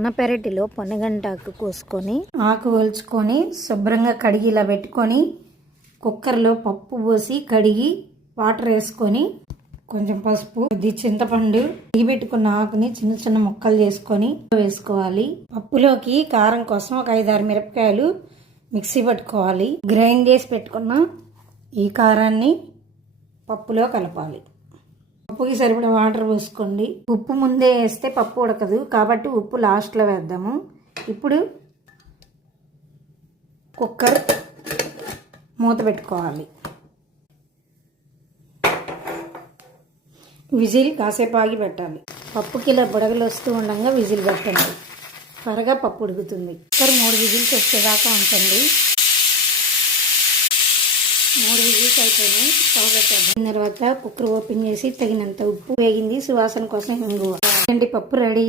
మన పెరటిలో పొన్నగంటాకు కోసుకొని ఆకు ఒలుచుకొని శుభ్రంగా కడిగి ఇలా పెట్టుకొని కుక్కర్లో పప్పు పోసి కడిగి వాటర్ వేసుకొని కొంచెం పసుపు, కొద్ది చింతపండు, పెట్టుకున్న ఆకుని చిన్న చిన్న ముక్కలు చేసుకొని వేసుకోవాలి. పప్పులోకి కారం కోసం ఒక 5-6 మిరపకాయలు మిక్సీ పట్టుకోవాలి. గ్రైండ్ చేసి పెట్టుకున్న ఈ కారాన్ని పప్పులో కలపాలి. పప్పుకి సరిపడా వాటర్ పోసుకోండి. ఉప్పు ముందే వేస్తే పప్పు ఉడకదు కాబట్టి ఉప్పు లాస్ట్లో వేద్దాము. ఇప్పుడు కుక్కర్ మూత పెట్టుకోవాలి. విజిల్ కాసేపు ఆగి పెట్టాలి. పప్పుకి ఇలా బుడగలు వస్తూ ఉండగా విజిల్ పెట్టండి. త్వరగా పప్పు ఉడుకుతుంది. కుక్కర్ 3 విజిల్స్ వచ్చేదాకా ఉంచండి. 3 విజిల్స్ అయిపోయినాయి. స్టవ్ పెట్టేద్దాం. తర్వాత కుక్కర్ ఓపెన్ చేసి తగినంత ఉప్పు, వేగింది సువాసన కోసం ఇంగువ. పప్పు రెడీ.